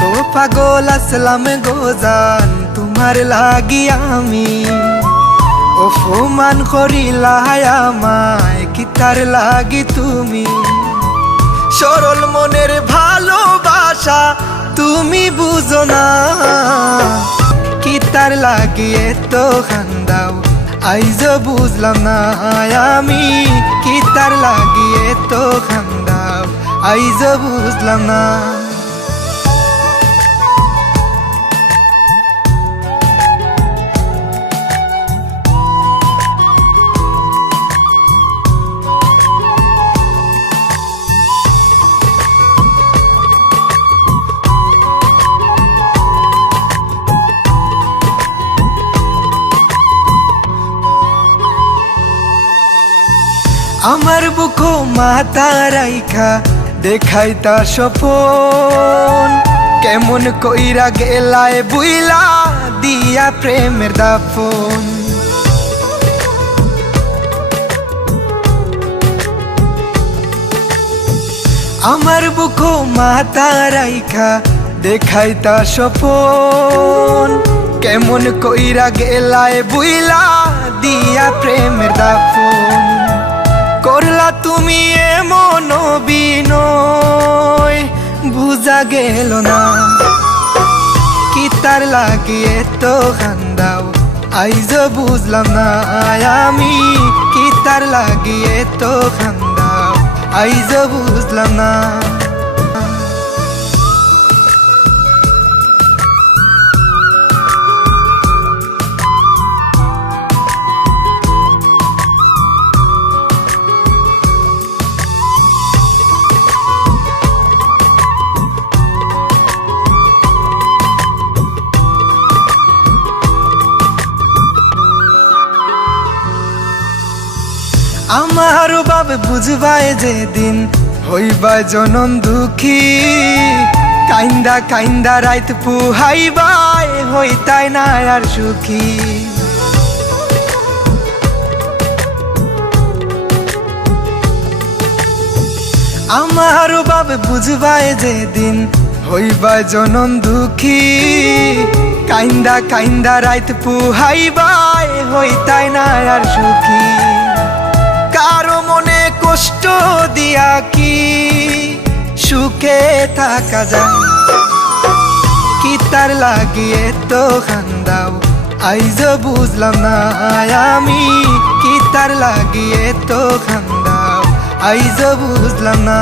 তো পাগল আসলাম গোজান তোমার লাগি আমি, অপমান করিলা আমায় কি তার লাগি তুমি। সরল মনের ভালোবাসা তুমি বুঝো না, কি তার লাগি এত খান্দাও আইজ বুঝলাম না আমি, কি তার লাগি এত খান্দাও আইজ বুঝলাম না। আমার বুকো মাথা রাইখা দেখাই তা স্বপন, কেমন কইরা গেলায় বুইলা দিয়া প্রেমের দাফন। আমার বুকো মাথা রাইখা দেখাই তা স্বপন, কেমন কইরা গেলায় বুইলা দিয়া প্রেমের দাফন। করলা তুমি এমন বিনয় বুঝা গেল না, কি তার লাগি এত খান্দাও আইজ বুঝলাম না আমি, কি তার লাগি এত খান্দাও আইজ বুঝলাম না। আমার বাপ বুঝবায় যেদিন হইবা জনম দুঃখী, কাইন্দা কাইন্দা রাইত পুহাইবাই হইতাই না আর সুখী। আমার বাপ বুঝবায় যেদিন হইবা জনম দুঃখী, কাইন্দা কাইন্দা রাইত পুহাইবাই হইতাই না আর সুখী। কারো মনে কষ্ট দিয়া কি সুখে থাকা যায়, কি তার লাগি এত খান্দাও আইজ বুঝলাম না আমি, কি তার লাগি এত খান্দাও আইজ বুঝলাম না।